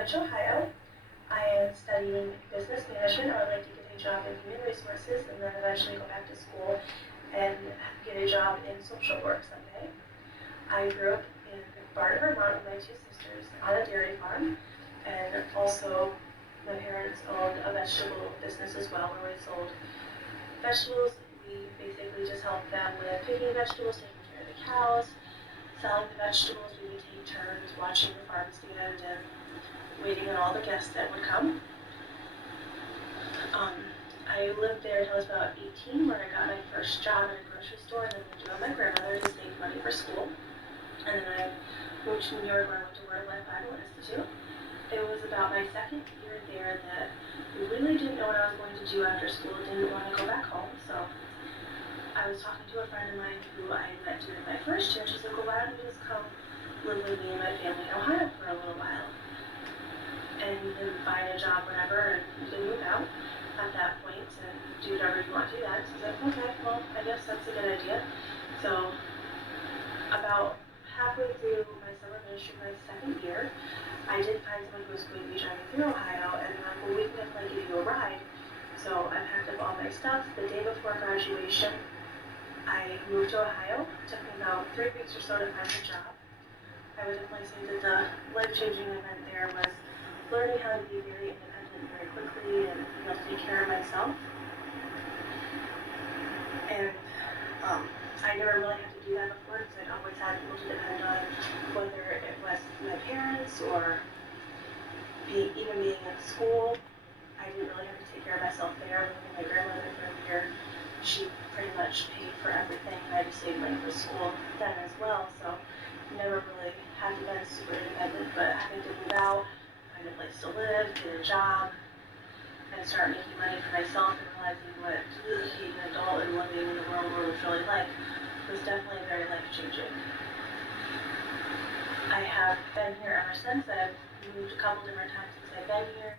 went to Ohio. I am studying business management. I would like to get a job in human resources and then eventually go back to school and get a job in social work someday. I grew up in Barton, Vermont with my two sisters on a dairy farm, and also my parents owned a vegetable business as well where we sold vegetables. We basically just helped them with picking vegetables, taking care of the cows, selling the vegetables. We would take turns watching the farm stand and waiting on all the guests that would come. I lived there until I was about 18, where I got my first job in a grocery store, and then moved with my grandmother to save money for school. And then I moved to New York, where I went to Word of Life Bible Institute. It was about my second year there that we really didn't know what I was going to do after school. Didn't want to go back home, so I was talking to a friend of mine who I met during my first year. She's like, well, why don't you just come live with me and my family in Ohio for a little while? And you can find a job whenever, and you can move out at that point and do whatever you want to do that. So I was like, okay, well, I guess that's a good idea. So about halfway through my summer ministry, my second year, I did find someone who was going to be driving through Ohio, and they're like, well, we can definitely give you a ride. So I packed up all my stuff. The day before graduation, I moved to Ohio. It took me about 3 weeks or so to find a job. I would definitely say that the life-changing event there was learning how to be very independent very quickly and take care of myself. And I never really had to do that before because I'd always had people to depend on, whether it was my parents or even being in school. I didn't really have to take care of myself there. Living with my grandmother for a year, she pretty much paid for everything, and I just saved money for school then as well. So never really had to be super independent, but having to move out, find a place to live, get a job, and start making money for myself and realizing what being an adult and living in the real world was really like was definitely very life-changing. I have been here ever since. I've moved a couple different times since I've been here.